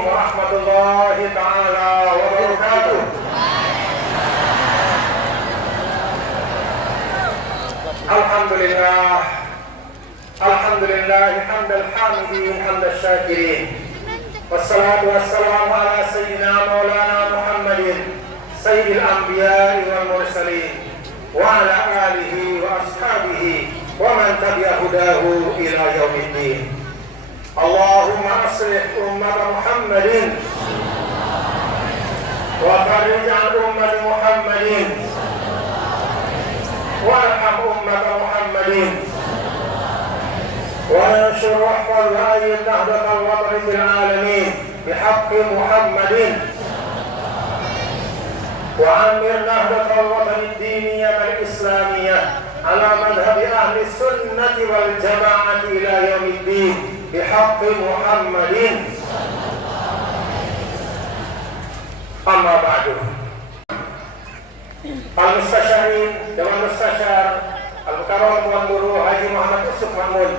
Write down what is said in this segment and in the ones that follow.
Warahmatullahi ta'ala wabarakatuh. Alhamdulillah. Alhamdulillah hamdal hamidin hamdal syakirin. Wassalatu wassalamu ala sayyidina maulana Muhammadin sayyidil anbiya'i wal mursalin wa ala alihi wa ashabihi wa man tabi'a hudahu ila yaumiddin. Allahumma aslih ummat Muhammadin wa farij an ummat Muhammadin warham ummat Muhammadin wa anshur wahfaz ayat nahdatal watani fil alamin bihaqqi Muhammadin wa amir nahdatal watani diniyah wal islamiyah ala madhhabi ahli sunnati wal jama'ati ila yaumiddin bihaqqi Muhammadin. Amma ba'du. Al-Mustasyarin Dewan Mustasyar Al-Mukarram Tuan Guru Haji Muhammad Yusuf Mahmud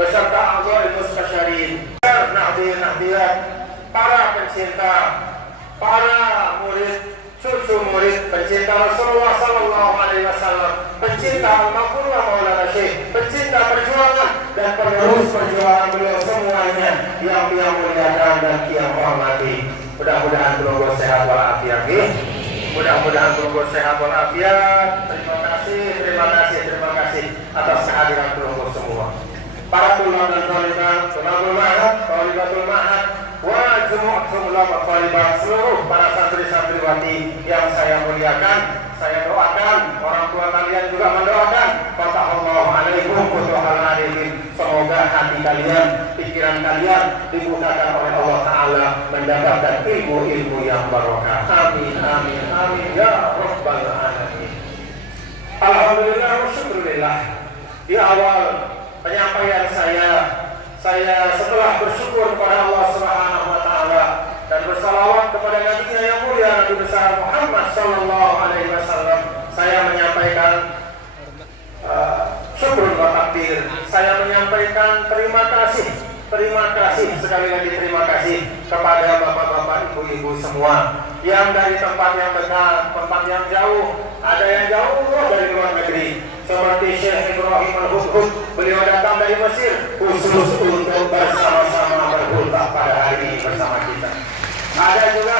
beserta Al Mustasyarin, Nahdiyat, para pencinta, para murid, cucu murid, pencinta Rasulullah Sallallahu Alaihi Wasallam, pencinta Al-Maqullah Maulana Syekh, pencinta perjuangan dan penerus perjuangan beliau semuanya yang dia muliakan dan dia hormati. Mudah-mudahan beliau sehat walafiat. Mudah-mudahan beliau sehat walafiat. Terima kasih atas kehadiran beliau semua. Para tulab dan talibat, tulabul ma'had, talibatul ma'had, wa jumu'atul ulama talibah, seluruh para santri-santriwati yang saya muliakan, saya doakan, orang tua kalian juga mendoakan. Fatahallahu alaikum futuhal arifin. Semoga hati kalian, pikiran kalian dibukakan oleh Allah Ta'ala mendapatkan ilmu-ilmu yang barokah. Amin, amin, amin ya rabbal alamin. Alhamdulillah wa syukurillah. Di awal penyampaian saya setelah bersyukur kepada Allah Subhanahu wa taala dan bersalawat kepada nabinya yang mulia Nabi besar Muhammad sallallahu alaihi wasallam, saya menyampaikan syukur wa takbir. Saya menyampaikan terima kasih sekali lagi, terima kasih kepada bapak-bapak, ibu-ibu semua yang dari tempat yang dekat, tempat yang jauh, ada yang jauh dari luar negeri seperti Syekh Ibrahim Al-Hubhub, beliau datang dari Mesir khusus untuk bersama-sama berkhutbah pada hari ini bersama kita. Ada juga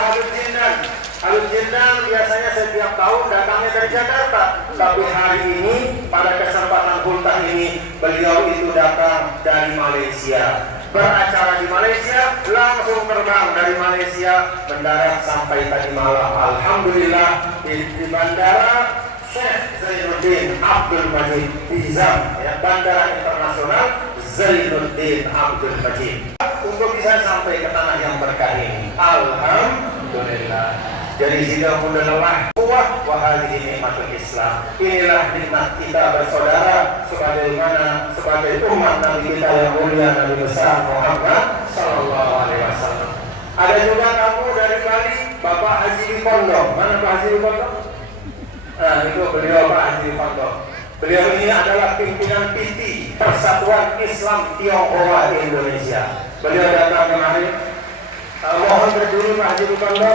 Habib Jindan biasanya setiap tahun datangnya dari Jakarta, tapi hari ini pada kesempatan khutbah ini beliau itu datang dari Malaysia. Beracara di Malaysia, langsung terbang dari Malaysia, mendarat sampai tadi malam. Alhamdulillah di bandara Syekh Zainuddin Abdul Majid Nizam, ya, bandara internasional Zainuddin Abdul Majid, untuk bisa sampai ke tanah yang berkah ini. Alhamdulillah. Jadi tidak mudah lelah. Wahai nikmatul Islam. Inilah nikmat kita bersaudara sebagai umat Nabi kita yang mulia, Nabi besar Muhammad Sallallahu Alaihi Wasallam. Ada juga tamu dari Bali, Bapak Haji Wipondo. Mana Pak Haji Wipondo? Nah, itu beliau Pak Haji Wipondo. Beliau ini adalah pimpinan PT Persatuan Islam Tionghoa Indonesia. Beliau datang kemarin. Mohon berdiri Pak Haji Wipondo.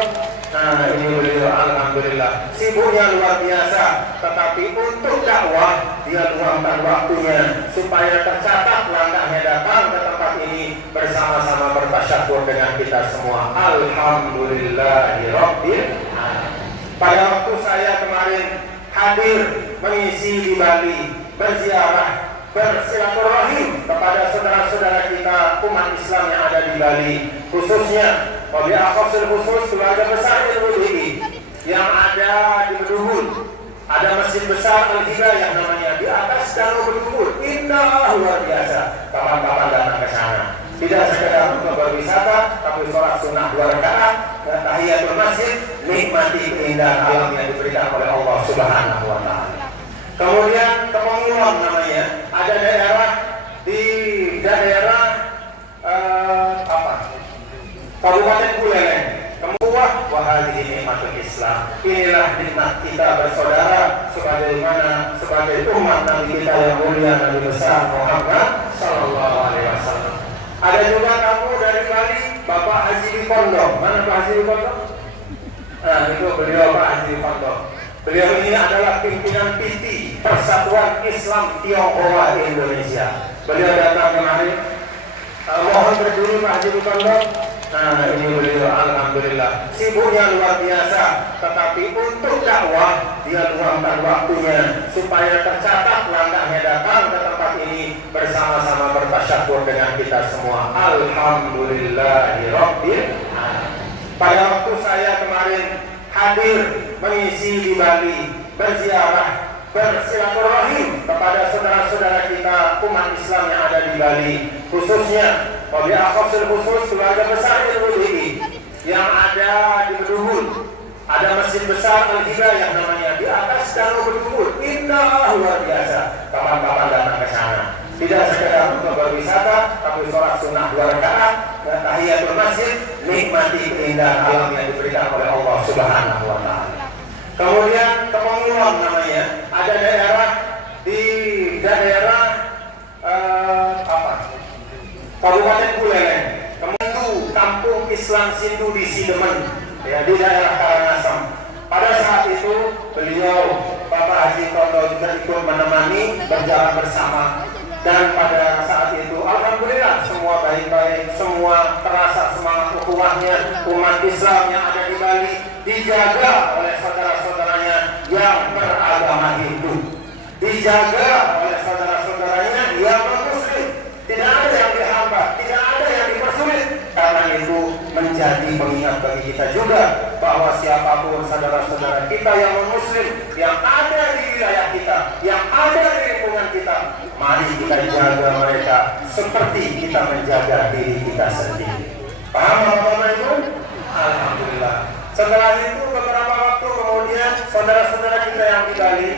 Nah, ini beliau alhamdulillah sibuknya luar biasa, tetapi untuk dakwah dia luangkan waktunya supaya tercatat langkahnya datang ke tempat ini bersama-sama bertasyakur dengan kita semua. Alhamdulillahirabbil alamin. Pada waktu saya kemarin hadir mengisi di Bali, berziarah, bersilaturahim kepada saudara-saudara kita umat Islam yang ada di Bali, khususnya wabil akhwasul khusus keluarga besar LWDI yang ada di Bedugul. Ada masjid besar Al-Hidayah namanya, di atas danau Bedugul. Indah, luar biasa. Kapan-kapan datang ke sana. Tidak sekedar untuk berwisata, tapi sholat sunnah 2 rakaat, tahiyatul masjid, nikmati keindahan alam yang diberikan oleh Allah Subhanahu wa taala. Kemudian Temanggung namanya, ada daerah di Kabupaten Buleleng. Kemudian wahai nikmatul Islam. Inilah nikmat kita bersaudara sebagai umat Nabi kita yang mulia, Nabi besar Muhammad Sallallahu Alaihi Wasallam. Ada juga tamu dari Bali, Bapak Bapak Haji Wipondo. Mana Pak Haji Wipondo? Nah, itu beliau Pak Haji Wipondo. Beliau ini adalah pimpinan PT Persatuan Islam Tionghoa Indonesia. Beliau datang kemarin. Mohon berdiri Pak Haji Wipondo. Nah, ini beliau alhamdulillah sibuknya luar biasa, tetapi untuk dakwah dia luangkan waktunya supaya tercatat langkahnya datang ke tempat ini bersama-sama bertasyakur dengan kita semua. Alhamdulillahirabbil alamin. Pada waktu saya kemarin hadir mengisi di Bali, berziarah, bersilaturahim kepada saudara-saudara kita umat Islam yang ada di Bali, khususnya wabil akhwasul khusus keluarga besar LWDI yang ada di Bedugul. Ada masjid besar Al-Hidayah namanya, di atas danau Bedugul. Indah, luar biasa. Kapan-kapan datang ke sana. Tidak sekedar untuk berwisata, tapi sholat sunnah 2 rakaat, tahiyatul masjid, nikmati keindahan alam yang diberikan oleh Allah Subhanahu wa Ta'ala. Kemudian Temanggung namanya, ada daerah di daerah Kabupaten Buleleng, Kemendu, Kampung Islam Sindu di Sidemen, ya, di daerah Karangasem. Pada saat itu beliau Bapak Haji Tondo juga ikut menemani berjalan bersama, dan pada saat itu alhamdulillah semua baik-baik, semua terasa semangat ukhuwahnya umat Islam yang ada di Bali dijaga oleh saudara-saudaranya yang beragama Hindu, dijaga oleh saudara-saudaranya yang non-muslim. Tidak ada yang dihambat, tidak ada yang dipersulit. Karena itu menjadi pengingat bagi kita juga bahwa siapapun saudara-saudara kita yang non-muslim yang ada di wilayah kita, yang ada di lingkungan kita, mari kita jaga mereka seperti kita menjaga diri kita sendiri. Paham Bapak Ibu? Alhamdulillah. Setelah itu beberapa waktu kemudian saudara-saudara kita yang di Bali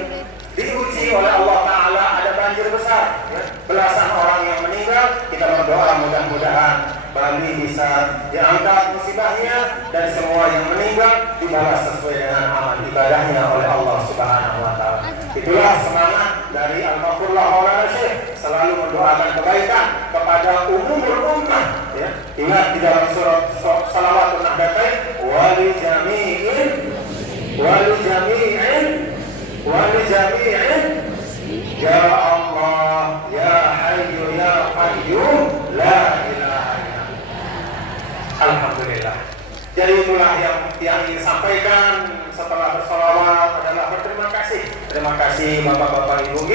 diuji oleh Allah Ta'ala, ada banjir besar, ya. Belasan orang yang meninggal. Kita berdoa mudah-mudahan Bali bisa diangkat musibahnya dan semua yang meninggal dibalas sesuai dengan amal ibadahnya oleh Allah Subhanahu wa Ta'ala. Itulah semangat dari Al-Maqfurullah Maulana Syekh, selalu mendoakan kebaikan kepada umumul ummah, ya. Ingat di dalam surat Salawatul Nahdatain, wali jami'in ya Allah ya Hayyu ya Qayyum la ilaha illallah. Alhamdulillah. Jadi itulah yang ingin sampaikan setelah bersolawat adalah berterima kasih. Terima kasih Bapak-Bapak Ibu,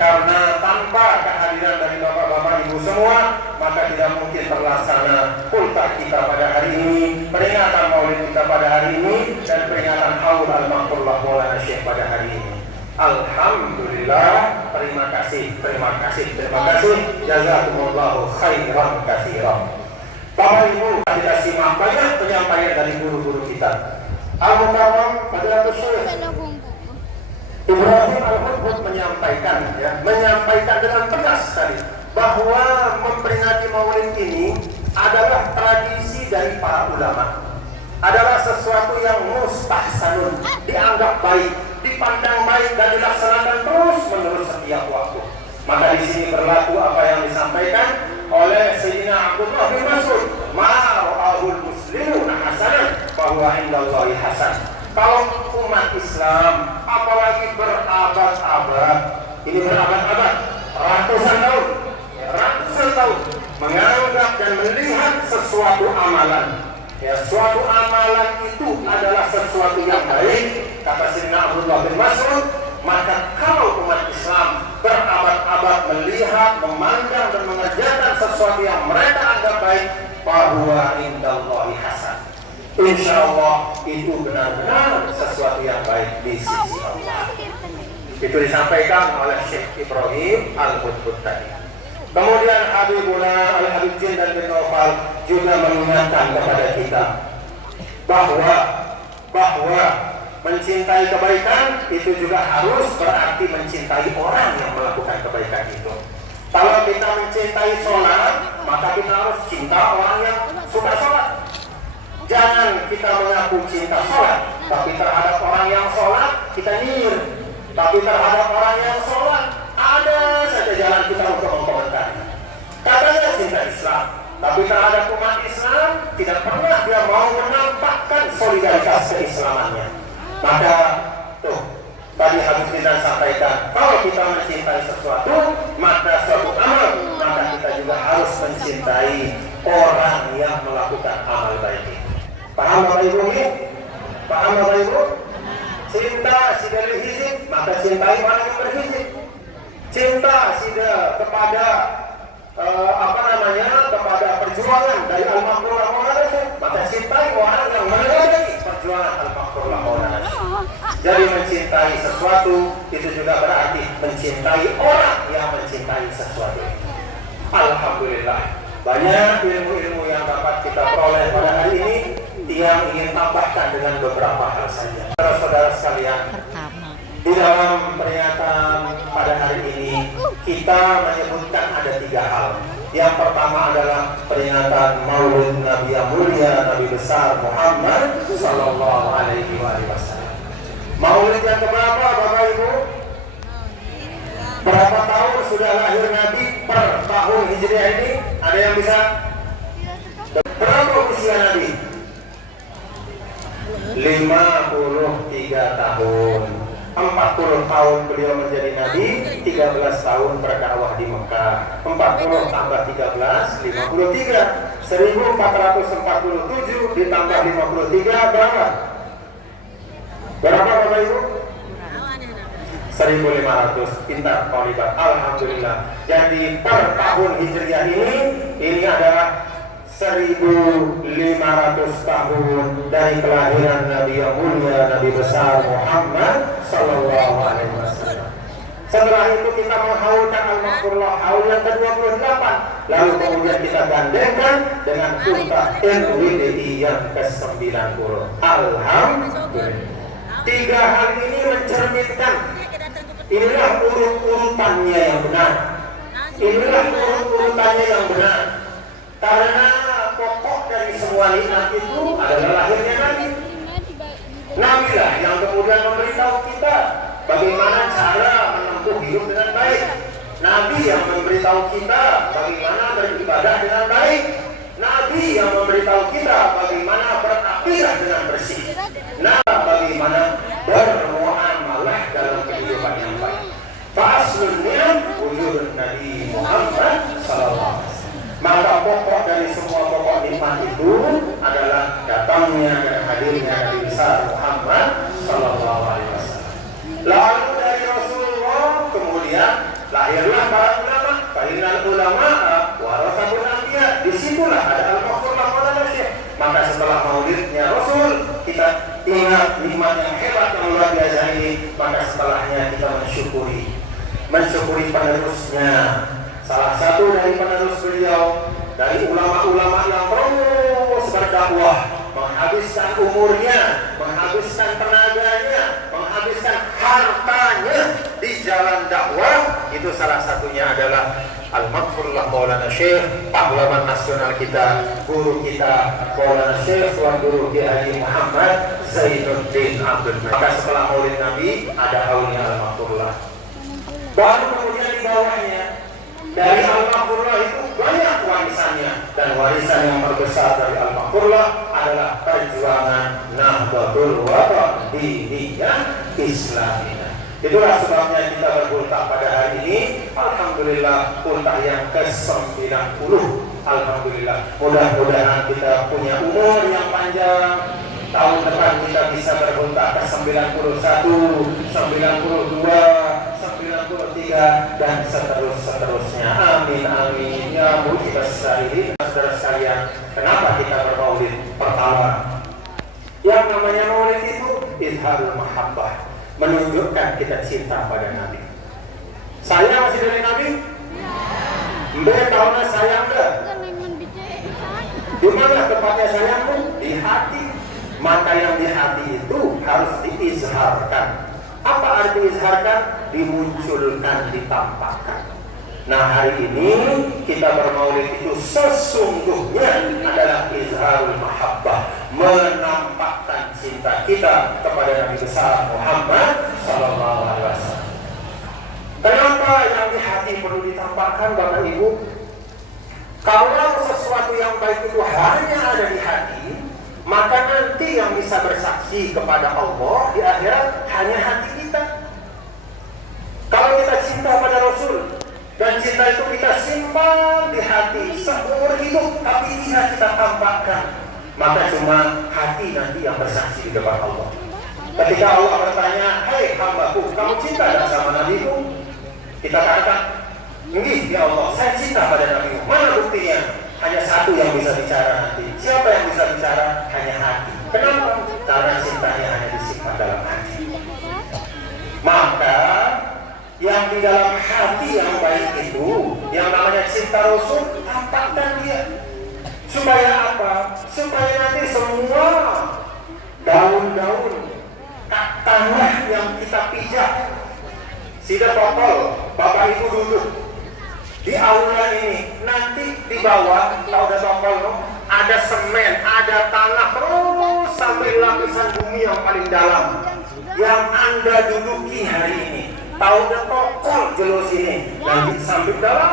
karena tanpa kehadiran dari Bapak-Bapak Ibu semua maka tidak mungkin terlaksana kulta kita pada hari ini, peringatan Maulid kita pada hari ini, dan peringatan Haul Al-Maqfurullah Maulana Syekh pada hari ini. Alhamdulillah, terima kasih. Jazakumullahu khairan katsiran. Bapak Ibu, kita simak banyak penyampaian dari guru-guru kita. Al-Mukarram Fadilatul Syekh Ibrahim Al-Hudhud menyampaikan dengan tegas tadi bahwa memperingati Maulid ini adalah tradisi dari para ulama, adalah sesuatu yang mustahsanun, dianggap baik, dipandang baik dan dilaksanakan terus menerus setiap waktu. Maka di sini berlaku apa yang disampaikan oleh Sayyidina Abdullah bin Mas'ud, ma'ra'ahul muslimuna hasanan bahwa indallahi hasan. Kalau umat Islam apalagi berabad-abad, ini berabad-abad, ratusan tahun menganggap dan melihat sesuatu amalan, ya, suatu amalan itu adalah sesuatu yang baik, kata Sayyidina Abdullah bin Mas'ud, maka kalau umat Islam berabad-abad melihat, memandang dan mengerjakan sesuatu yang mereka anggap baik, bahwa indallahi hasan, insya Allah itu benar-benar sesuatu yang baik di sisi Allah. Itu disampaikan oleh Syekh Ibrahim Al-Hudhud tadi. Kemudian Habibullah Al-Habib Jin dan bin Naufal juga mengingatkan kepada kita bahwa mencintai kebaikan itu juga harus berarti mencintai orang yang melakukan kebaikan itu. Kalau kita mencintai sholat, maka kita harus cinta orang yang suka sholat. Jangan kita mengaku cinta sholat, tapi terhadap orang yang sholat kita nyinyir. Tapi terhadap orang yang sholat ada saja jalan kita untuk mengkomentari. Katanya cinta Islam, tapi terhadap umat Islam tidak pernah dia mau menampakkan solidaritas keislamannya. Maka tuh tadi Habib kita sampaikan, kalau kita mencintai sesuatu, maka suatu amal, maka kita juga harus mencintai orang yang melakukan amal baik itu. Paham Bapak Ibu ini? Paham Bapak Ibu? Cinta sida hizib, maka cintai orang yang berhizib. Cinta sida kepada kepada perjuangan dari Al-Maqrullah Maulana Syekh, maka cintai orang yang mengadai perjuangan Al-Maqrullah Maulana Syekh. Jadi mencintai sesuatu itu juga berarti mencintai orang yang mencintai sesuatu. Alhamdulillah, banyak ilmu-ilmu yang dapat kita peroleh pada hari ini. Yang ingin tambahkan dengan beberapa hal saja. Saudara-saudara sekalian, di dalam peringatan pada hari ini kita menyebutkan ada 3 hal. Yang pertama adalah peringatan Maulid Nabi yang mulia, Nabi besar Muhammad Sallallahu Alaihi Wasallam. Maulid yang keberapa Bapak Ibu? Berapa tahun sudah lahir Nabi per tahun Hijriah ini? Ada yang bisa? Berapa usia Nabi? 53 tahun. 40 tahun beliau menjadi nabi, 13 tahun berdakwah di Mekah. 40 tambah 13, 53. 1447 ditambah 53 berapa? Berapa Bapak Ibu? 1500. Pintar Pak. Alhamdulillah. Jadi per tahun Hijriah ini adalah 1500 tahun dari kelahiran Nabi yang mulia, Nabi besar Muhammad Sallallahu Alaihi Wasallam. Setelah itu kita menghaulkan Al-Maqrullah haul yang ke-28. Lalu kemudian kita gandengkan dengan Ultah NWDI yang ke-90. Alhamdulillah. 3 hal ini mencerminkan inilah urut-urutannya yang benar. Inilah urut-urutannya yang benar. Karena pokok dari semua nikmat itu adalah lahirnya Nabi. Nabi lah yang kemudian memberitahu kita bagaimana cara menempuh hidup dengan baik. Nabi yang memberitahu kita bagaimana beribadah dengan baik. Nabi yang memberitahu kita bagaimana berakidah dengan bersih. Bagaimana bermuamalah dalam kehidupan yang baik. Fa'aslun ni'am wujud Nabi Muhammad sallallahu alaihi wasallam. Maka pokok dari semua pokok nikmat itu adalah datangnya dan hadirnya Nabi besar Muhammad Sallallahu Alaihi Wasallam. Lalu dari Rasulullah kemudian lahirlah para ulama. Fahinal ulama warasatul anbiya. Disitulah ada Al-Maqrullah Maulana Syekh. Maka setelah maulidnya Rasul, kita ingat nikmat yang hebat yang luar biasa ini. Maka setelahnya kita mensyukuri penerusnya. Salah satu dari penerus beliau, dari ulama-ulama yang terus berdakwah, menghabiskan umurnya, menghabiskan tenaganya, menghabiskan hartanya di jalan dakwah, itu salah satunya adalah Al-Maqrullah Maulana Syekh, pahlawan nasional kita, guru kita, Maulana Syekh Tuan Guru Kiai Muhammad Zainuddin Abdul Majid. Maka setelah Maulid Nabi ada haulnya Al-Maqrullah. Baru kemudian di bawahnya dari Al-Maqrullah itu banyak warisannya, dan warisan yang terbesar dari Al-Maqrullah adalah perjuangan Nahdlatul Wathon Diniyah Islamiyah. Itulah sebabnya kita berultah pada hari ini. Alhamdulillah, ultah yang ke-90. Alhamdulillah. Mudah-mudahan kita punya umur yang panjang. Tahun depan kita bisa berultah ke-91, 92, 93 dan seterusnya. Amin amin ya mujibas salihin. Saudara sekalian, kenapa kita bermaulid? Pertama, yang namanya maulid itu izharul mahabbah, menunjukkan kita cinta pada Nabi. Saya masih dari Nabi? Mbak tahu sayang enggak? Di mana tempatnya sayangmu? Di hati. Maka yang di hati itu harus diizharkan. Apa arti izharkan? Dimunculkan, ditampakkan. Nah, hari ini kita bermaulid itu sesungguhnya adalah izharul mahabbah, menampakkan cinta kita kepada Nabi besar Muhammad Sallallahu Alaihi Wasallam. Kenapa yang di hati perlu ditampakkan, Bapak Ibu? Kalau sesuatu sesuatu yang baik itu hanya ada di hati, maka nanti yang bisa bersaksi kepada Allah di akhirat hanya hati kita. Kalau kita cinta pada Rasul dan cinta itu kita simpan di hati seumur hidup, tapi tidak kita tampakkan, maka cuma hati nanti yang bersaksi di depan Allah. Ketika Allah bertanya, "Hai hambaku, kamu cinta tak sama nabiku?" Kita katakan, "Nggih ya Allah, saya cinta pada nabimu." Mana buktinya? Hanya satu yang bisa bicara nanti. Siapa yang bisa bicara? Hanya hati. Kenapa? Karena cintanya hanya disimpan dalam hati. Maka yang di dalam hati yang baik itu, yang namanya cinta Rasul, tampakkan dia. Supaya apa? Supaya nanti semua daun-daun tanah yang kita pijak, sida potol, Bapak Ibu duduk di aula ini, nanti di bawah, tahu ada tokol, ada semen, ada tanah, terus sampai lapisan bumi yang paling dalam yang Anda duduki hari ini. Tahu ada tokol jelos ini, nanti sampai dalam,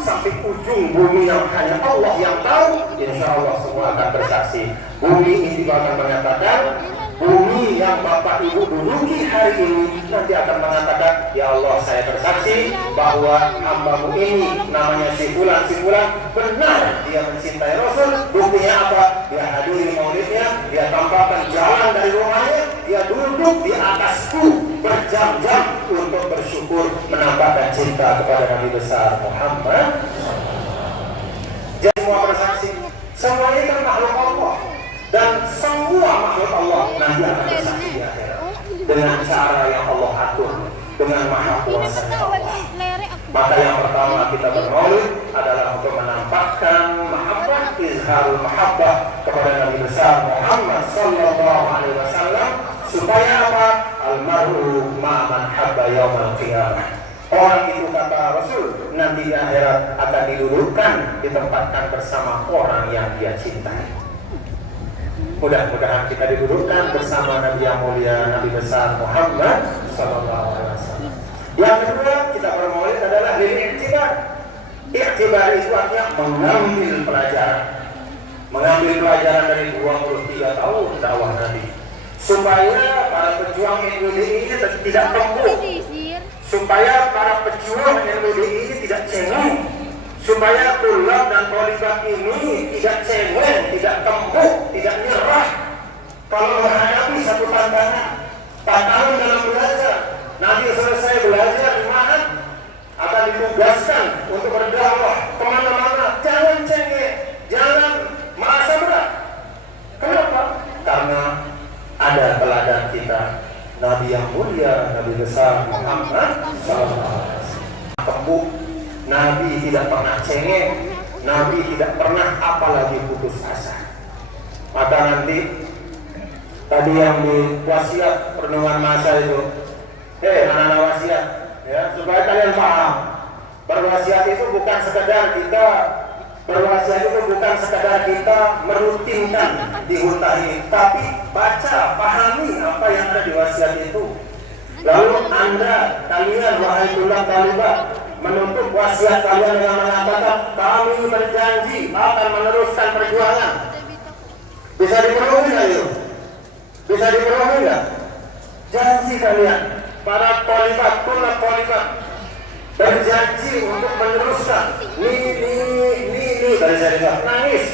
sampai ujung bumi yang hanya Allah yang tahu. Insya Allah semua akan bersaksi. Bumi ini juga akan mengatakan, bumi yang Bapak Ibu duduki hari ini nanti akan mengatakan, "Ya Allah, saya bersaksi bahwa hambamu ini namanya si fulan benar dia mencintai Rasul." Buktinya apa? Dia hadiri maulidnya, dia tampakkan jalan dari rumahnya, dia duduk di atasku berjam-jam untuk bersyukur menampakkan cinta kepada Nabi besar Muhammad. Jadi semua bersaksi, semua ini kan makhluk Allah. Dan semua makhluk Allah nanti akan bersaksi di akhirat dengan cara yang Allah atur, dengan maha kuasanya Allah. Maka yang pertama kita bermaulid adalah untuk menampakkan mahabbah, izharul mahabbah kepada Nabi besar Muhammad sallallahu alaihi wasallam, supaya apa? Almar'u ma'man habba yaumal qiyamah. Orang itu kata Rasul nanti di akhirat akan didudukkan, ditempatkan bersama orang yang dia cintai. Mudah-mudahan kita didudukkan bersama Nabi yang mulia, Nabi besar Muhammad sallallahu alaihi wasallam. Yang kedua kita bermaulid adalah iktibar. Iktibar itu artinya mengambil pelajaran. Mengambil pelajaran dari 23 tahun dakwah Nabi, supaya para pejuang NUDI ini tidak tembuk, supaya para pejuang NUDI ini tidak cengeng, supaya tulab dan tholibat ini tidak cengeng, tidak tembuk, tidak nyerah kalau menghadapi satu tantangan dalam belajar. Nanti selesai belajar di mana akan ditugaskan untuk berdakwah kemana-mana. Jangan cengeng, jangan merasa berat. Kenapa? Karena ada teladan kita, Nabi yang mulia, Nabi besar Muhammad SAW. Tembuk, Nabi tidak pernah cengeng, Nabi tidak pernah apalagi putus asa. Maka nanti tadi yang di wasiat perlindungan masa itu, anak-anak wasiat, ya, supaya kalian paham, berwasiat itu bukan sekedar kita merutinkan di hutan ini, tapi baca, pahami apa yang ada di wasiat itu. Lalu kalian wahai tulab talibat, menutup wasiat kalian dengan mengatakan, "Kami berjanji akan meneruskan perjuangan." Bisa dipenuhi nggak itu? Bisa dipenuhi nggak? Janji kalian, para talibat, tulab talibat, berjanji untuk meneruskan. Dari saya nangis,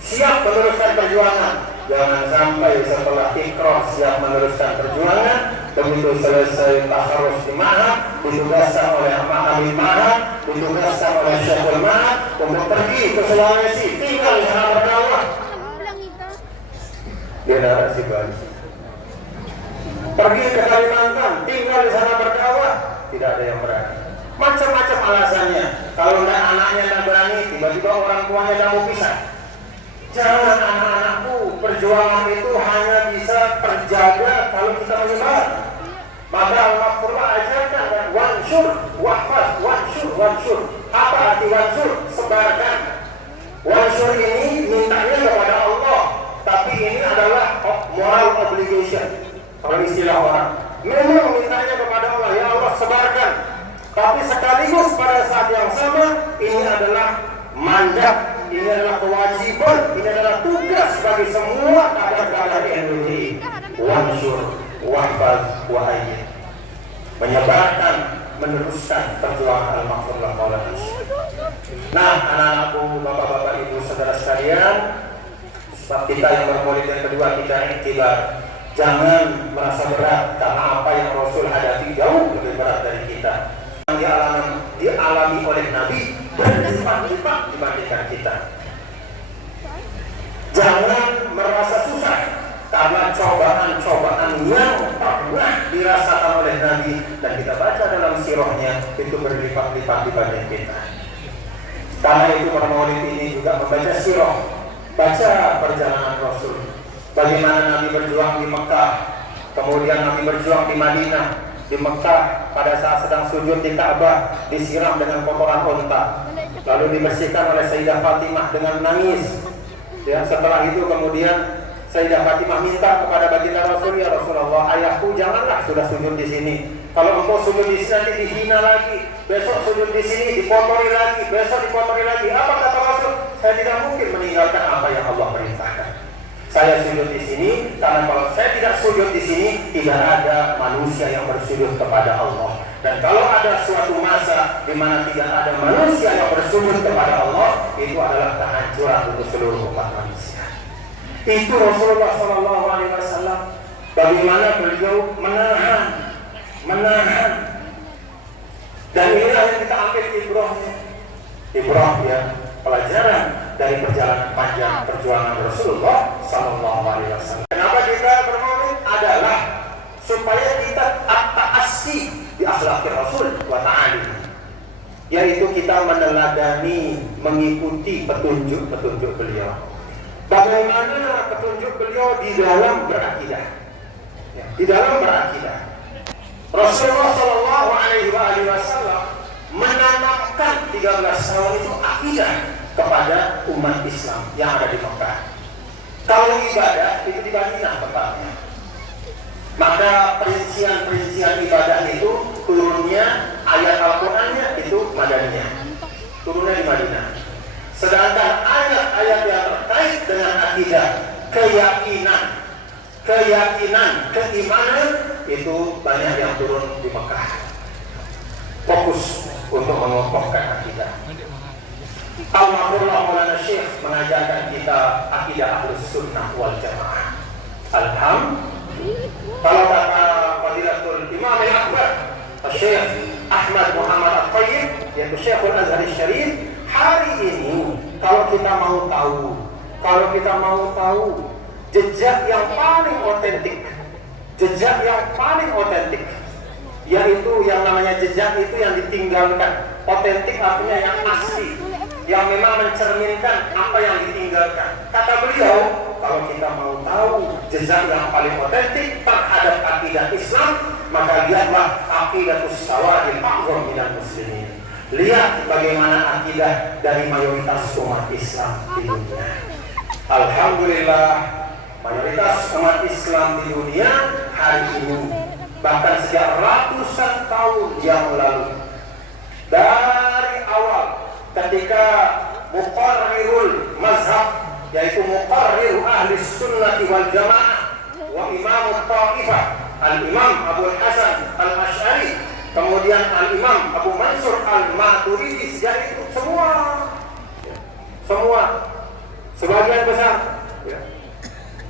siap meneruskan perjuangan. Jangan sampai setelah ikhram siap meneruskan perjuangan, begitu selesai taharus di Ma'had, ditugaskan oleh ahli Ma'had, ditugaskan oleh Syekhul Ma'had untuk pergi ke Sulawesi, tinggal di sana berdakwah. Di narasi Bali. Pergi ke Kalimantan, tinggal di sana berdakwah, tidak ada yang berani. Macam-macam alasannya. Kalau tidak anaknya tidak berani, tiba-tiba orang tuanya tidak mau pisah. Jangan anak-anakku, perjuangan itu hanya bisa terjaga kalau kita menyebar. Maka Al-Qur'an ajarkan wansur, wahfaz, wansur. Apa arti wansur? Sebarkan. Wansur ini mintanya kepada Allah, tapi ini adalah moral obligation. Kalau istilah orang, memang mintanya kepada Allah, ya Allah sebarkan. Tapi sekaligus pada saat yang sama, ini adalah mandat ini adalah kewajiban, ini adalah tugas bagi semua kader-kader NUI. Wansur, wahfaz, wa'ayyid, menyebarkan, meneruskan perjuangan al-maqfurlah Maulana. Nah, anak-anakku, bapak-bapak, ibu, saudara sekalian, sebab kita yang berpolitik yang kedua, kita iktibar. Jangan merasa berat karena apa yang Rasul hadapi jauh lebih berat dari kita. Yang dialami oleh Nabi berlipat-lipat dibandingkan kita. Jangan merasa susah karena cobaan-cobaan yang pernah dirasakan oleh Nabi dan kita baca dalam sirahnya itu berlipat-lipat dibanding kita. Karena itu para maulid ini juga membaca sirah, baca perjalanan Rasul. Bagaimana Nabi berjuang di Mekah, kemudian Nabi berjuang di Madinah. Di Mekah pada saat sedang sujud di Ka'bah disiram dengan kotoran unta, lalu dibersihkan oleh Sayyidah Fatimah dengan nangis. Ya, setelah itu kemudian Sayyidah Fatimah minta kepada baginda Rasul, ya Rasulullah, ayahku janganlah sudah sujud di sini. Kalau engkau sujud di sini nanti dihina lagi, besok sujud di sini dikotori lagi, besok dikotori lagi. Apa kata Rasul? Saya tidak mungkin meninggalkan apa yang Allah perintahkan. Saya sujud di sini karena kalau saya tidak sujud di sini tidak ada manusia yang bersujud kepada Allah. Dan kalau ada suatu masa di mana tidak ada manusia yang bersujud kepada Allah, itu adalah kehancuran untuk seluruh umat manusia. Itu Rasulullah SAW. Bagaimana beliau menahan. Dan inilah yang kita ambil ibrahnya. Ibrah ya, pelajaran dari perjalanan panjang perjuangan Rasulullah SAW. Kenapa kita bermaulid? Adalah supaya kita ta'assi di akhlak Rasul wa ta'ala, yaitu kita meneladani, mengikuti petunjuk-petunjuk beliau. Bagaimana petunjuk beliau di dalam berakidah? Ya, di dalam berakidah. Rasulullah SAW menanamkan 13 tahun itu akidah kepada umat Islam yang ada di Mekah. Kalau ibadah itu di Madinah tempatnya. Maka perincian ibadah itu turunnya ayat Al-Qur'annya itu Madaniyah. Turunnya di Madinah. Sedangkan ayat-ayat yang terkait dengan akidah, keimanan itu banyak yang turun di Mekah. Fokus untuk mengokohkan akidah. Al-Maqfurlah Maulana Syekh mengajarkan kita akidah Ahlus Sunnah wal Jamaah. Kalau kata Fadilatul Imam Al-Akbar Syekh Ahmad Muhammad Al-Tayyib, yaitu Syekhul Azhar Syarif, hari ini kalau kita mau tahu jejak yang paling otentik, yaitu yang namanya jejak itu yang ditinggalkan. Otentik artinya yang asli, yang memang mencerminkan apa yang ditinggalkan. Kata beliau, kalau kita mau tahu jejak yang paling otentik terhadap akidah Islam, maka lihatlah aqidatus sawadil a'zam minal muslimin. Lihat bagaimana akidah dari mayoritas umat Islam di dunia. Alhamdulillah, mayoritas umat Islam di dunia hari ini, bahkan sejak ratusan tahun yang lalu, dari awal ketika muqarrirul mazhab, yaitu muqarrir ahli sunnati wal jamaah wa imam ta'ifah al-imam Abu Hasan al-Ash'ari, kemudian al-imam Abu Mansur al-Maturidi, sejak itu semua sebagian besar, ya.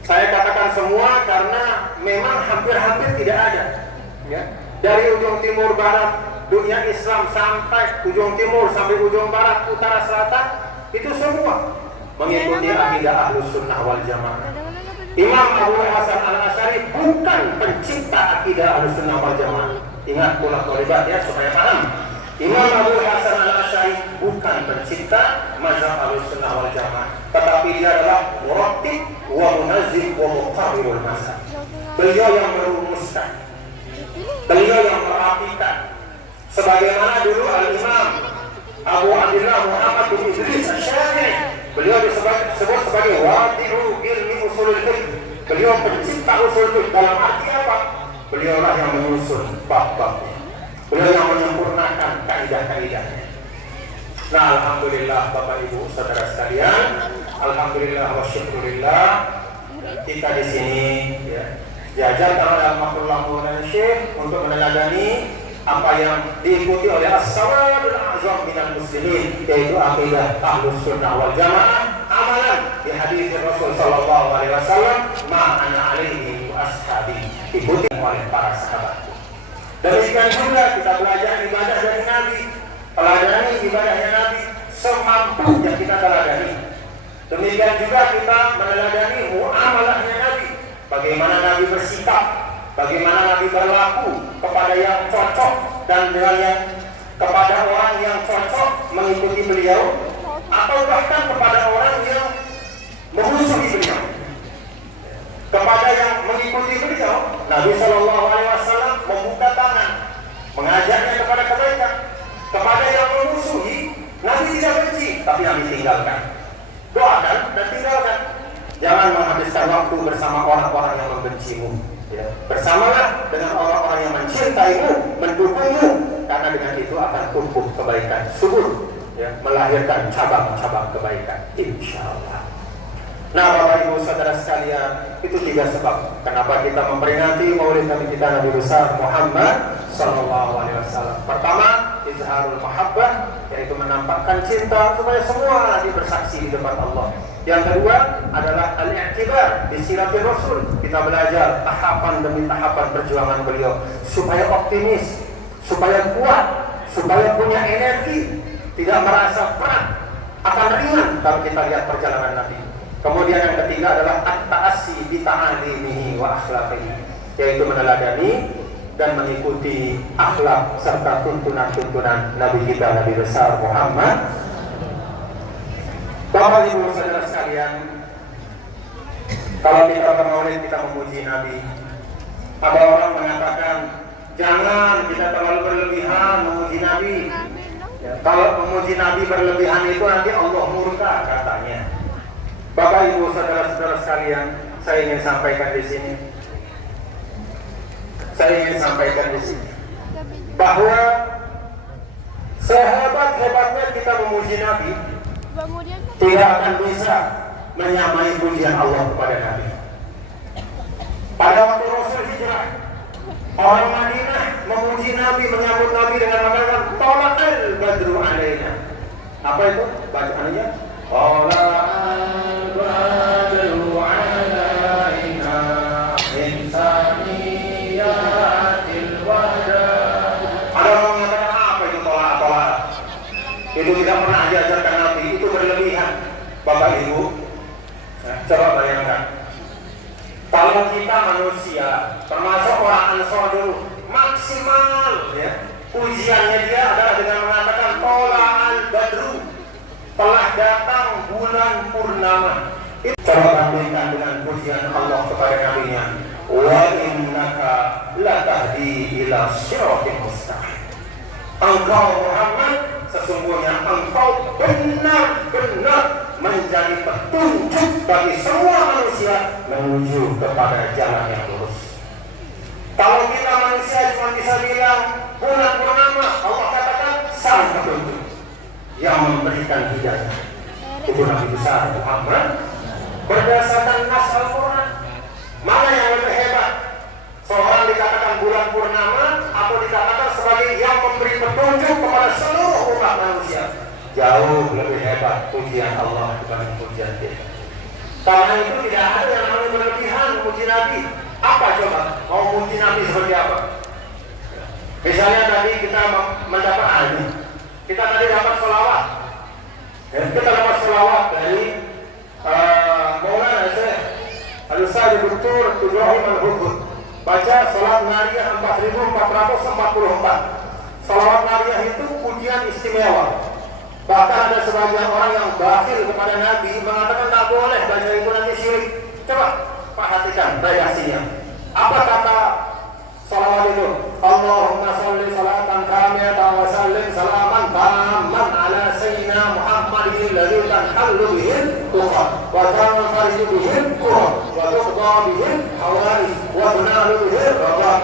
Saya katakan semua karena memang hampir-hampir tidak ada, ya. Dari ujung timur barat dunia Islam sampai ujung timur sampai ujung barat, utara, selatan, itu semua mengikuti akidah Ahlus Sunnah wal Jamaah. Imam Abu Hasan al-Ash'ari bukan pencipta akidah Ahlus Sunnah wal Jamaah. Ingat pula kalimat ya supaya paham. Imam Abu Hasan al-Ash'ari bukan pencipta mazhab Ahlus Sunnah wal Jamaah, tetapi dia adalah murattib wa munazzim wa muqarrirul mazhab. Beliau yang merumuskan, beliau yang merapikan. Sebagaimana dulu al-Imam Abu Abdullah Muhammad bin Idris Asy-Syafi'i, beliau disebut sebagai wadi'u ilmi usulul fiqh. Beliau pencipta usul fiqh. Dalam arti apa? Beliau lah yang menyusun bab-babnya. Beliau yang menyempurnakan kaidah-kaidahnya. Nah, alhamdulillah Bapak Ibu saudara sekalian, alhamdulillah wa syukurillah, kita di sini ya diajarkan oleh Al-Mahfudullah Maulana Syekh untuk meneladani apa yang diikuti oleh as-sawadul a'zam minal muslimin, yaitu akidah Ahlus Sunnah wal Jamaah, amalan di hadis Rasul sallallahu alaihi wasallam, ma ana alaihi wa ashabi, diikuti oleh para sahabat. Demikian juga kita belajar ibadah dari Nabi, teladani ibadahnya Nabi semampu yang kita teladani. Demikian juga kita meneladani muamalahnya Nabi, bagaimana Nabi bersikap, bagaimana Nabi berlaku kepada yang cocok dan dengan yang kepada orang yang cocok mengikuti beliau, atau bahkan kepada orang yang memusuhi beliau. Kepada yang mengikuti beliau, Nabi Shallallahu Alaihi Wasallam membuka tangan, mengajaknya kepada kebaikan. Kepada yang memusuhi, Nabi tidak benci, tapi Nabi tinggalkan. Doakan dan tinggalkan. Jangan menghabiskan waktu bersama orang-orang yang membencimu. Ya. Bersamalah dengan orang-orang yang mencintaimu, mendukungmu, karena dengan itu akan tumbuh kebaikan subur, ya, melahirkan cabang-cabang kebaikan, insya Allah. Nah, Bapak Ibu saudara sekalian, itu 3 sebab kenapa kita memperingati Maulid Nabi kita Nabi besar Muhammad Sallallahu Alaihi Wasallam. Pertama, izharul mahabbah, yaitu menampakkan cinta supaya semua nanti bersaksi di depan Allah. Yang kedua adalah al-i'tibar di siratir Rasul. Kita belajar tahapan demi tahapan perjuangan beliau supaya optimis, supaya kuat, supaya punya energi, tidak merasa berat, akan ringan kalau kita lihat perjalanan Nabi. Kemudian yang ketiga adalah at-ta'assi bi ta'alimihi wa akhlaqihi, yaitu meneladani dan mengikuti akhlak serta tuntunan-tuntunan Nabi kita Nabi besar Muhammad. Bapak Ibu saudara sekalian, kalau kita bermaulid kita memuji Nabi. Ada orang mengatakan jangan kita terlalu berlebihan memuji Nabi. Ya, kalau memuji Nabi berlebihan itu nanti Allah murka katanya. Bapak Ibu saudara-saudara sekalian, saya ingin sampaikan di sini. Bahwa sehebat-hebatnya kita memuji Nabi, tidak akan bisa menyamai pujian Allah kepada Nabi. Pada waktu Rasul hijrah, orang Madinah memuji Nabi, menyambut Nabi dengan mengatakan tolakal badru alaina. Apa itu bacaannya? Tolakal badru alaina insaniyatil wahdah. Ada orang mengatakan apa itu tolak? Itu tidak pernah diajarkan Nabi, itu berlebihan. Bapak Ibu, coba bayangkan, kalau kita manusia, termasuk orang Ansor dulu, maksimal ya, pujiannya dia adalah dengan mengatakan tola al-badru, telah datang bulan purnama. Itu coba bandingkan dengan pujian Allah kepada Nabi-Nya, wa innaka latahdi ila siratin mustaqim. Engkau Muhammad, sesungguhnya engkau benar-benar menjadi petunjuk bagi semua manusia menuju kepada jalan yang lurus. Kalau kita manusia cuma bisa bilang bulan purnama, Allah katakan sang petunjuk yang memberikan hidayah. Itu Nabi besar Muhammad berdasarkan nas Al-Quran. Mana yang lebih hebat? Seorang dikatakan bulan purnama atau dikatakan sebagai yang memberi petunjuk kepada seluruh umat manusia? Jauh lebih hebat pujian Allah dibanding pujian kita. Karena itu tidak ada yang namanya berlebihan memuji Nabi. Apa coba? Mau memuji Nabi seperti apa? Misalnya tadi kita mendapat ilmu, kita tadi dapat selawat. Kita dapat selawat dari Maulana Syekh Al-Ustaz Dr. Ibrahim Al-Hudud. Baca salat nariyah 4444. Salawat nariyah itu pujian istimewa. Bahkan ada sebagian orang yang bakhil kepada Nabi mengatakan tak boleh baca itu nanti syirik. Coba perhatikan redaksinya. Apa kata salawat itu? Allahumma sholli salatan kamilatan wa sallim salaman tamman ala sayyidina Muhammadin alladzi tanhallu bihil uqad wa tanfariju bihil qurab wa tuqda bihil hawaij wa tunalu bihil radab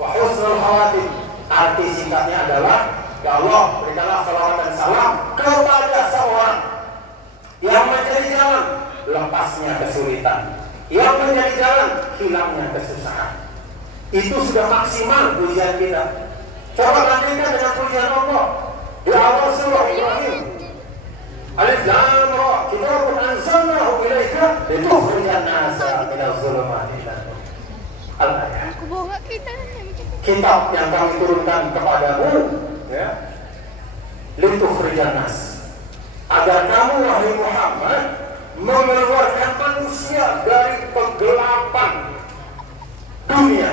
wa husnul khawatim. Arti singkatnya adalah Ya Allah, berikanlah salawat dan salam kepada seorang yang menjadi jalan lepasnya kesulitan, yang menjadi jalan hilangnya kesusahan. Itu sudah maksimal pujian kita. Coba bandingkan dengan pujian Allah di awal surah Ibrahim. Alif Lam Ra, kitabun anzalnahu ilaika litukhrijan nasa minadh dhulumati ila nur. Al-ayat. Kitab yang kami turunkan kepadamu, ya, litukhrijan nas, agar kamu wahai Muhammad mengeluarkan manusia dari kegelapan dunia,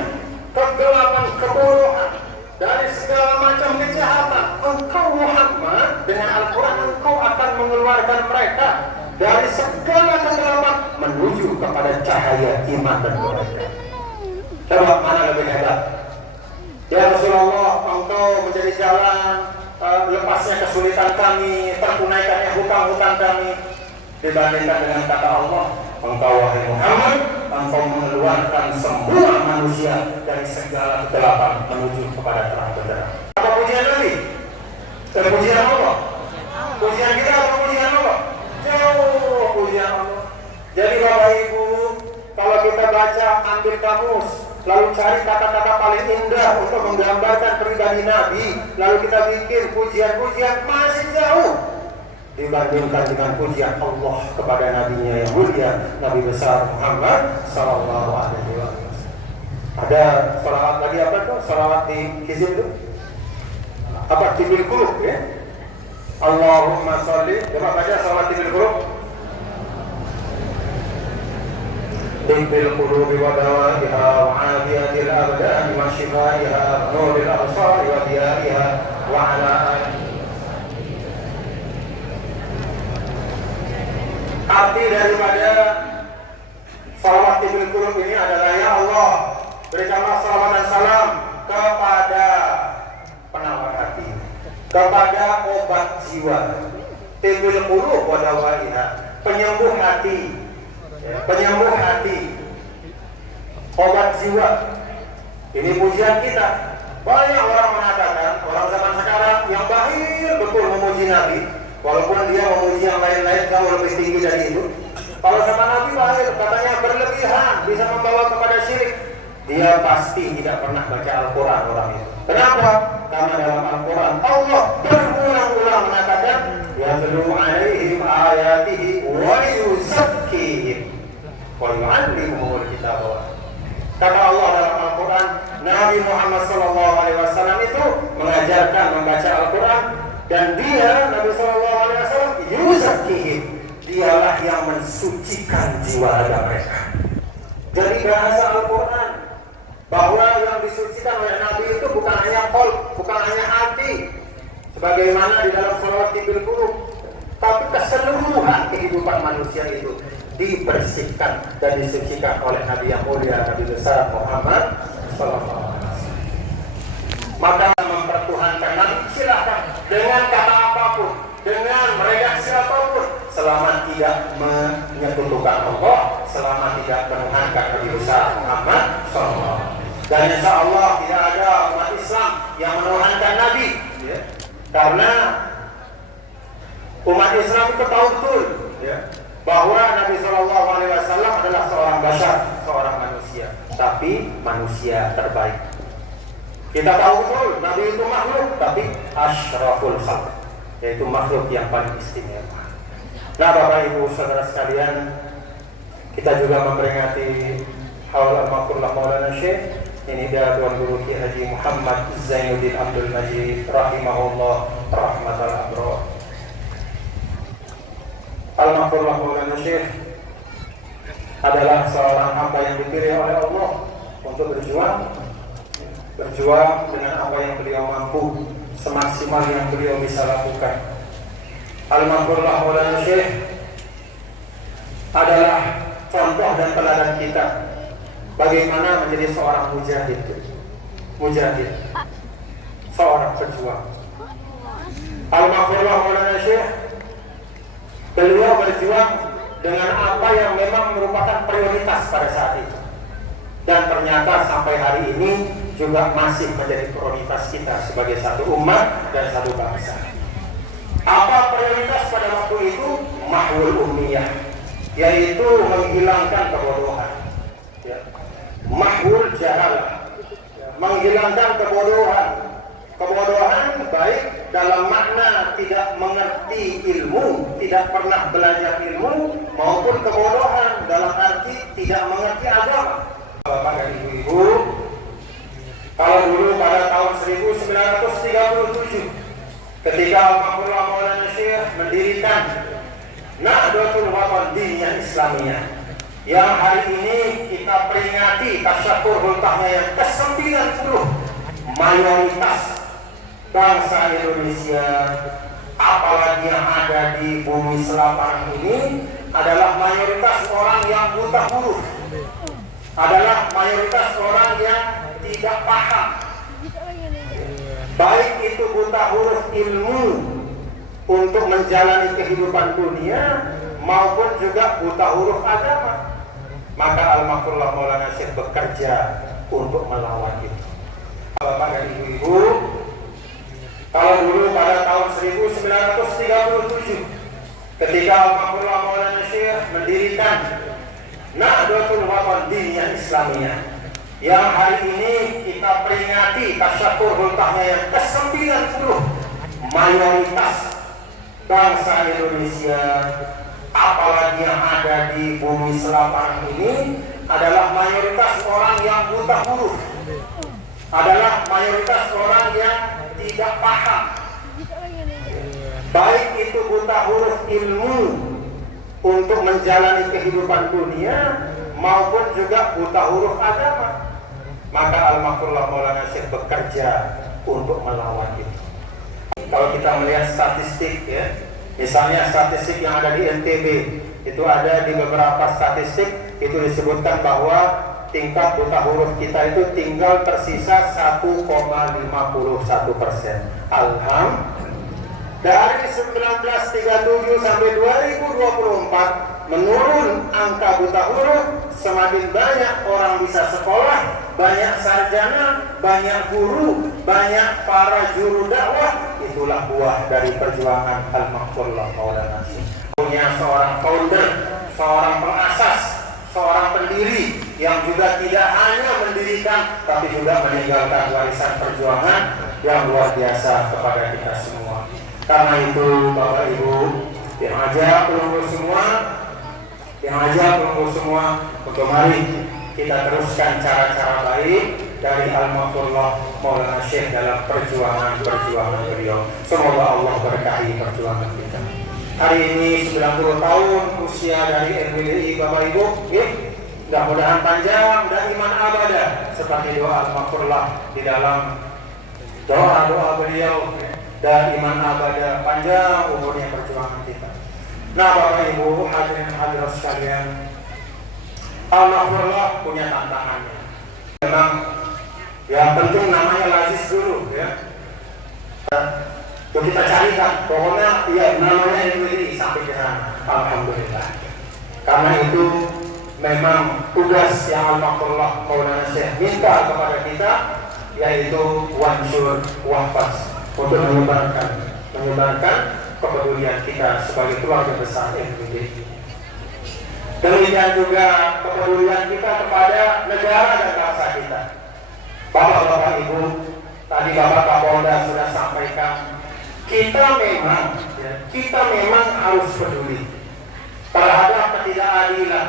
kegelapan kebodohan, dari segala macam kejahatan. Engkau Muhammad dengan Al-Quran, engkau akan mengeluarkan mereka dari segala kegelapan menuju kepada cahaya iman dan kebaikan. Coba mana lebih hebat? Ya Rasulullah, engkau menjadi jalan lepasnya kesulitan kami, tertunaikannya hutang-hutang kami, dibandingkan dengan kata Allah, engkau wahai Muhammad, engkau mengeluarkan semua manusia dari segala kegelapan menuju kepada terang benderang. Apa pujian Nabi? Pujian Allah. Pujian kita apa pujian Allah? Jauh pujian Allah. Jadi Bapak Ibu, kalau kita baca, ambil kamus, lalu cari kata-kata paling indah untuk menggambarkan pribadi Nabi, lalu kita bikin pujian-pujian, masih jauh dibandingkan dengan pujian Allah kepada nabinya yang mulia, Nabi besar Muhammad sallallahu alaihi wasallam. Ada salawat tadi apa tuh? Salawat di hizib itu? Apa tibil qulub ya? Allahumma sholli, coba baca salawat tibil qulub. Tibil qulubi wa dawaiha wa afiyatil abdan wa shifaiha wa nuril absar wa diyaiha wa ala arti daripada salawat tibil qulub ini adalah, ya Allah, berikanlah salawat dan salam kepada penawar hati, kepada obat jiwa, tibil qulub wa dawaiha, penyembuh hati, ya, penyembuh hati, obat jiwa. Ini pujian kita. Banyak orang mengatakan, orang zaman sekarang yang bahir betul memuji Nabi, walaupun dia memuji yang lain-lain jauh lebih tinggi dari itu. Kalau sama Nabi bahir, katanya berlebihan, bisa membawa kepada syirik. Dia pasti tidak pernah baca Al-Quran orang itu. Kenapa? Karena dalam Al-Quran Allah berulang-ulang mengatakan, yatlu alaihim ayatihi wa yuzakkihim wa yu'allimuhumul kitaba. Kata Allah dalam Al-Quran, Nabi Muhammad SAW itu mengajarkan membaca Al-Quran, dan dia, Nabi SAW, yuzakkihim, dialah yang mensucikan jiwa raga mereka. Jadi bahasa Al-Quran bahwa yang disucikan oleh Nabi itu bukan hanya qalb, bukan hanya hati, sebagaimana di dalam salawat tibil qulub, tapi keseluruhan kehidupan manusia itu dibersihkan dan disucikan oleh Nabi yang mulia, Nabi besar Muhammad SAW. Maka mempertuhankan Nabi, silahkan dengan kata apapun, dengan meredaksi apapun, selama tidak menyekutukan Allah, selama tidak menuhankan Nabi besar Muhammad SAW. Dan insya Allah tidak ada umat Islam yang menuhankan Nabi, ya. Karena umat Islam itu tahu betul, ya, bahwa Nabi SAW adalah seorang bashar, seorang manusia, tapi manusia terbaik. Kita tahu betul Nabi itu makhluk, tapi asyraful khalq, yaitu makhluk yang paling istimewa. Nah Bapak Ibu saudara sekalian, kita juga memperingati Haul al-Maqullah Maulana Syekh. Ini dia Tuan Guru Ki Haji Muhammad Zainuddin Abdul Majid rahimahullah rahmatal abrar. Al-Maqullah Maulana Syekh adalah seorang hamba yang dipilih oleh Allah untuk berjuang dengan apa yang beliau mampu, semaksimal yang beliau bisa lakukan. Al-Maqullah Maulana Syekh adalah contoh dan teladan kita bagaimana menjadi seorang mujahid, seorang pejuang. Al-Maqullah Maulana Syekh, beliau berjuang dengan apa yang memang merupakan prioritas pada saat itu, dan ternyata sampai hari ini juga masih menjadi prioritas kita sebagai satu umat dan satu bangsa. Apa prioritas pada waktu itu? Mahwul ummiyah, yaitu menghilangkan kebodohan, ya. Mahwul jahalah, menghilangkan kebodohan. Kebodohan baik dalam makna tidak mengerti ilmu, tidak pernah belajar ilmu, maupun kebodohan dalam arti tidak mengerti agama. Bapak dan Ibu-ibu, kalau dulu pada tahun 1937 ketika Almarhumah Maulana Syekh mendirikan Nahdlatul Wathon Diniyah Islamiyah, yang hari ini kita peringati tasyakur hultahnya yang ke-90, mayoritas bangsa Indonesia, apalagi yang ada di bumi selapan ini, adalah mayoritas orang yang buta huruf, adalah mayoritas orang yang tidak paham, baik itu buta huruf ilmu untuk menjalani kehidupan dunia maupun juga buta huruf agama. Maka Al-Makrullah Maulana Syekh bekerja untuk melawan itu. Bapak dan Ibu-ibu, kalau dulu pada tahun 1937 ketika Almarhumah Maulana Syekh mendirikan Nahdlatul Wathon Diniyah Islamiyah, yang hari ini kita peringati tasyakur hultahnya yang ke-90, mayoritas bangsa Indonesia, apalagi yang ada di bumi selapan ini, adalah mayoritas orang yang buta huruf, adalah mayoritas orang yang tidak paham, baik itu buta huruf ilmu untuk menjalani kehidupan dunia maupun juga buta huruf agama. Maka Al-Makrullah Maulana Syekh bekerja untuk melawan itu. Kalau kita melihat statistik, ya, misalnya statistik yang ada di NTB, itu ada di beberapa statistik itu disebutkan bahwa tingkat buta huruf kita itu tinggal tersisa 1,51%. Alhamdulillah. Dari 1937 sampai 2024 menurun angka buta huruf, semakin banyak orang bisa sekolah, banyak sarjana, banyak guru, banyak para juru dakwah. Itulah buah dari perjuangan Al-Makrullah Maulana Syekh. Punya seorang founder, seorang pengasas, seorang pendiri yang juga tidak hanya mendirikan tapi juga meninggalkan warisan perjuangan yang luar biasa kepada kita semua. Karena itu Bapak Ibu, yang ajak pelunggu semua untuk mari kita teruskan cara-cara baik dari Al-Makrullah Maulana Syekh dalam perjuangan beliau. Semoga Allah berkahi perjuangan kita. Hari ini 90 tahun usia dari RWDI Bapak Ibu, mudah-mudahan panjang dan iman abada seperti doa Al-Makrullah di dalam doa-doa beliau, dan iman abada, panjang umurnya perjuangan kita. Nah Bapak Ibu, hadirin hadirat sekalian, Al-Makrullah punya tantangannya. Memang yang penting namanya lazis dulu, ya. Coba kita carikan, pokoknya ya namanya ini sampai ke sana. Alhamdulillah. Karena itu memang tugas yang Al-Makrullah Maulana Syekh minta kepada kita, yaitu wansur wahfaz, untuk menyebarkan kepedulian kita sebagai keluarga besar NWD. Demikian juga kepedulian kita kepada negara dan bangsa kita. Bapak-bapak Ibu, tadi Bapak Kapolda sudah sampaikan, kita memang harus peduli terhadap ketidakadilan,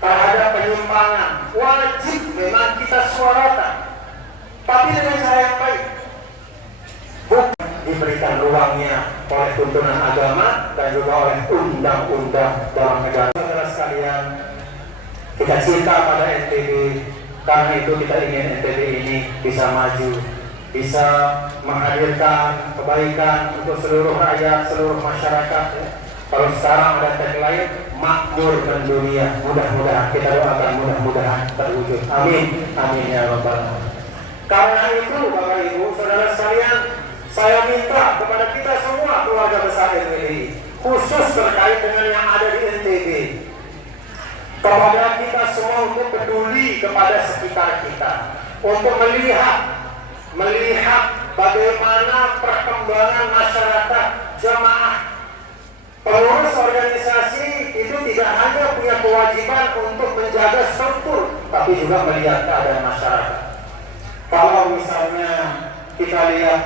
terhadap penyimpangan. Wajib memang kita suarakan, tapi dengan cara yang baik, bukan diberikan ruangnya oleh tuntunan agama dan juga oleh undang-undang dalam negara. Saudara sekalian, kita cinta pada NTB, karena itu kita ingin NTB ini bisa maju, bisa menghadirkan kebaikan untuk seluruh rakyat, seluruh masyarakat. Kalau sekarang ada tagline makmur dan dunia, mudah-mudahan kita doakan mudah-mudahan terwujud. Amin, amin ya rabbal alamin. Karena itu Bapak Ibu, saudara sekalian, saya minta kepada kita semua keluarga besar NWDI, khusus terkait dengan yang ada di NTB, kepada kita semua untuk peduli kepada sekitar kita, untuk melihat bagaimana perkembangan masyarakat jamaah. Pengurus organisasi itu tidak hanya punya kewajiban untuk menjaga struktur, tapi juga melihat keadaan masyarakat. Kalau misalnya kita lihat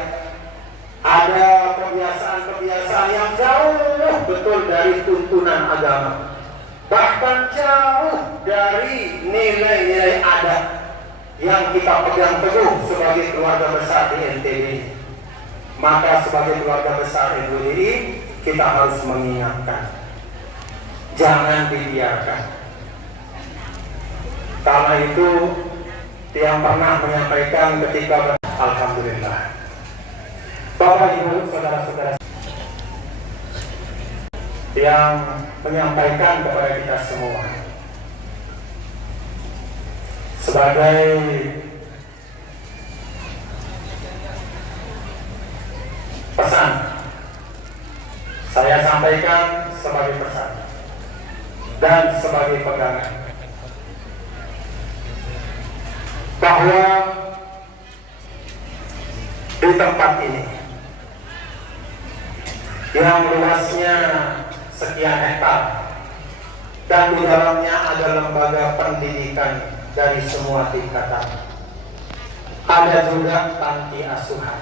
ada kebiasaan-kebiasaan yang jauh betul dari tuntunan agama, bahkan jauh dari nilai-nilai adat yang kita pegang teguh sebagai keluarga besar di NTB, maka sebagai keluarga besar NWDI kita harus mengingatkan, jangan dibiarkan. Karena itu yang pernah menyampaikan ketika alhamdulillah, Bapak Ibu saudara-saudara yang menyampaikan kepada kita semua sebagai pesan, saya sampaikan sebagai pesan dan sebagai pegangan bahwa di tempat ini yang luasnya sekian hektar dan di dalamnya ada lembaga pendidikan dari semua tingkatan, ada juga panti asuhan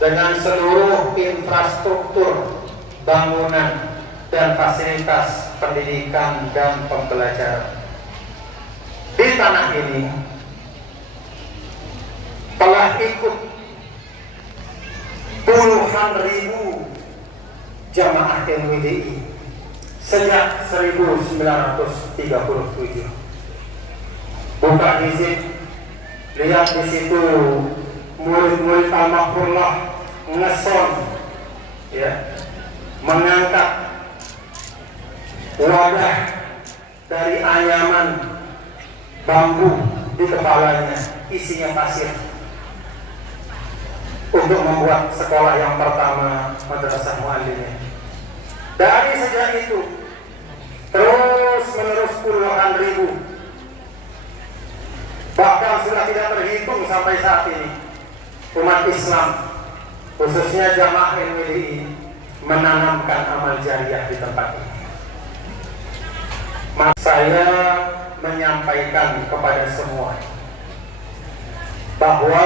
dengan seluruh infrastruktur bangunan dan fasilitas pendidikan dan pembelajaran. Di tanah ini telah ikut puluhan ribu jamaah NWDI sejak 1937. Buka izin, lihat di situ murid-murid almarhumah ngeson, ya, mengangkat wadah dari anyaman bambu di kepalanya, isinya pasir, untuk membuat sekolah yang pertama Madrasah Muallimah. Dari sejak itu terus menerus puluhan ribu, bahkan sudah tidak terhitung sampai saat ini, umat Islam khususnya jamaah NWDI menanamkan amal jariah di tempat ini. Maka saya menyampaikan kepada semua bahwa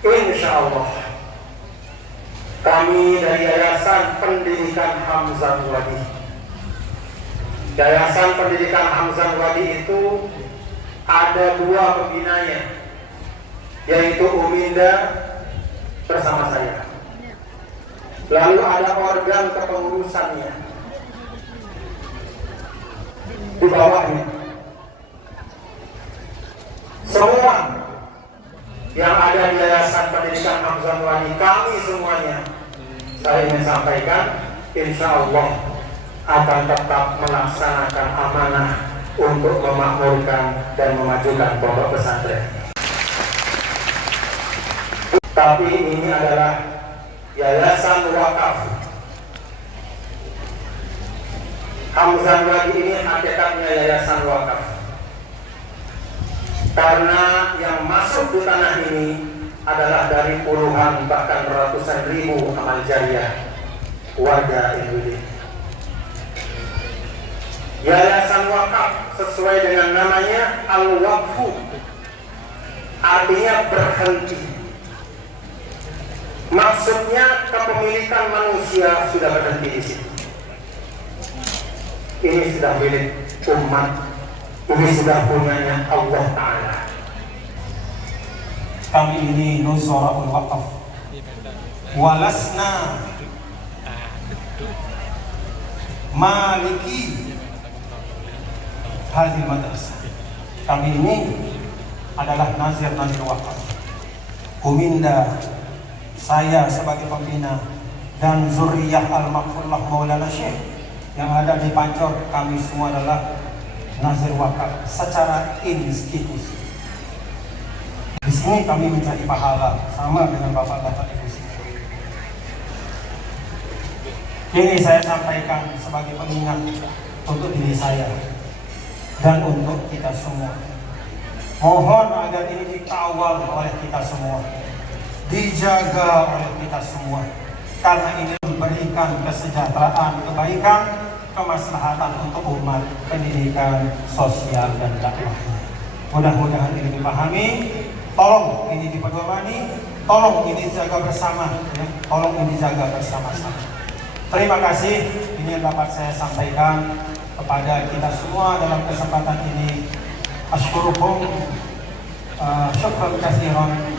insya Allah kami dari Yayasan Pendidikan Hamzah Wadi, Yayasan Pendidikan Hamzah Wadi itu ada dua pembinanya, yaitu Uminda bersama saya. Lalu ada organ kepengurusannya di bawahnya. Semua yang ada di Yayasan Pendidikan Hamzah Wadi, kami semuanya, saya ingin sampaikan, insya Allah akan tetap melaksanakan amanah untuk memakmurkan dan memajukan pondok pesantren. Tapi ini adalah yayasan wakaf. Hamzah Wadi ini hakikatnya yayasan wakaf, karena yang masuk di tanah ini adalah dari puluhan bahkan ratusan ribu amal jariah warga Indonesia. Yayasan wakaf sesuai dengan namanya Al-Waqfu, artinya berhenti. Maksudnya kepemilikan manusia sudah berhenti di situ. Ini sudah milik umat, ini sudah punyanya Allah Ta'ala. Kami ini Nuzaraul Waqaf, walasna maliki hadil madrasah. Kami ini adalah nazir-nazir wakaf. Uminda, saya sebagai pembina, dan zuriyah al-maghfurlah Maulana Syekh yang ada di Pancor, kami semua adalah nazir wakaf secara institusi. Di sini kami mencari pahala sama dengan bapak-bapak ibu sekalian. Ini saya sampaikan sebagai pengingat untuk diri saya dan untuk kita semua. Mohon agar ini dikawal oleh kita semua, dijaga oleh kita semua, karena ini memberikan kesejahteraan, kebaikan, kemaslahatan untuk umat, pendidikan, sosial, dan dakwah. Mudah-mudahan ini dipahami, tolong ini dipedomani, tolong ini dijaga bersama, ya. Tolong ini dijaga bersama-sama. Terima kasih, ini yang dapat saya sampaikan kepada kita semua dalam kesempatan ini. Asykurukum, syukran katsiran.